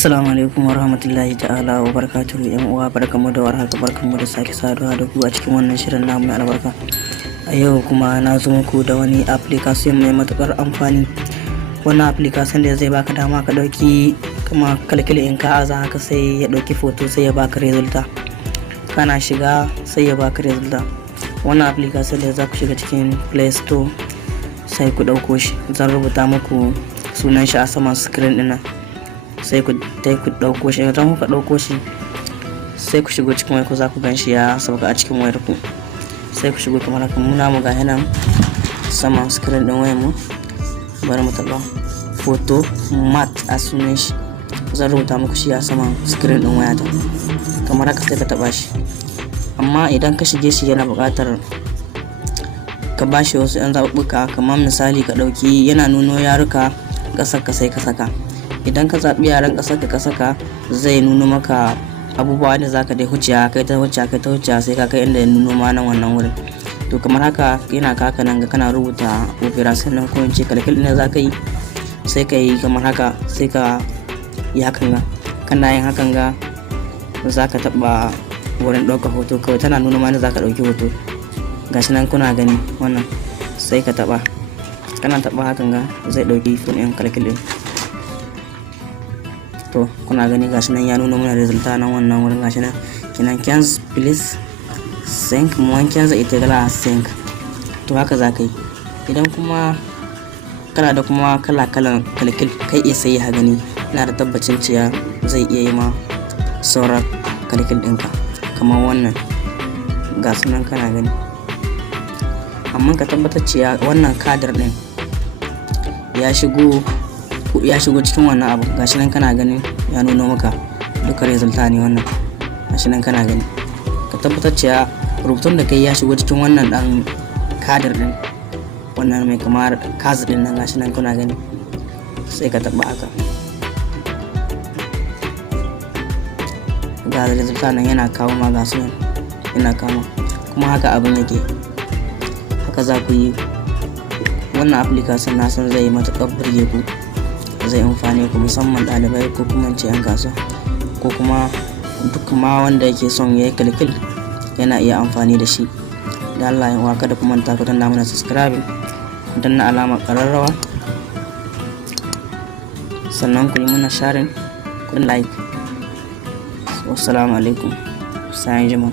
Assalamu alaikum wa rahmatullahi ta'ala wa barakatuhu. Yan uwa, barkamu da warhaka, barkamu da sake saduwa da ku a cikin wannan shirin namu mai albarka. A yau kuma na zo muku da wani application mai matukar amfani. Wannan application da zai baka dama ka dauki kuma kalkili in ka aza haka sai ya dauki photo sai ya baka resulta. Kana shiga sai ya baka resulta. Wannan application da za ku shiga cikin Play Store sai ku dauko shi. Zan rubuta muku sunan shi a saman screen din nan. Sai ku dauko shi, idan kuka dauko shi sai ku shigo cikin wayar ku, za ku ganshi ya sauka a cikin wayar ku. Sai ku shigo kamar haka, muna mu ga nan saman screen din wayar mu. Bari mu taba photo mat a sunan shi, zan rubuta muku shi a saman screen din wayata kamar haka. Sai ka taba shi, amma idan ka shige shi yana buƙatar ka bashi wasu yan zaɓuɓɓuka, kamar misali ka dauki yana nuno yaruka ƙasar ka sai ka saka. Idan ka zaɓi yaren ƙasar ka saka, zai nuno maka abubuwa da zaka dai huciya kai ta huciya sai ka kai inda ya nuno ma nan wannan wurin. To kamar haka yana kaka nan ga kana rubuta operation nan ko in ce kalkil ne zaka yi, sai ka yi kamar haka, sai ka yi hakan ga. Kana yin hakan ga zaka taɓa wurin ɗaukar hoto, kawai tana nuno ma ne zaka ɗauki hoto. Gashi nan kuna gani wannan, sai ka taɓa. Kana taɓa hakan ga zai ɗauki phone ɗin kalkil ɗin. To kuna gani gashi nan ya nuna mana resulta nan wannan wurin. Gashi nan kenan 15 plus 5 moins 15 est égal à 5. to haka za ka yi. Idan kuma kana da kuma kala-kalan kalkil kai iya sai ha gani, ina da tabbacin cewa zai iya yi ma sauran kalkil ɗinka kamar wannan. Ga sunan kana gani, amma ka tabbatar cewa wannan kadar ɗin ya shigo cikin wannan abu. Gashi nan kana gani ya nuno maka duka resulta ne wannan. Gashi nan kana gani, ka tabbatar cewa rubutun da kai ya shigo cikin wannan dan kadar din, wannan mai kamar kazi din nan. Gashi nan kuna gani, sai ka taba haka. Ga resulta nan yana kawo ma, ga sunan yana kawo, kuma haka abin yake. Haka za ku yi wannan application, na san zai yi matuƙar burge ku, zai amfane ku, musamman ɗalibai ko kuma ce 'yan kasuwa, ko kuma duk ma wanda yake son ya yi kalkil yana iya amfani da shi. Da Allah ya kada ku manta ku danna mana subscribing, ku danna alamar ƙararrawa, sannan ku yi mana sharing, ku like. Wassalamu alaikum, sai anjima.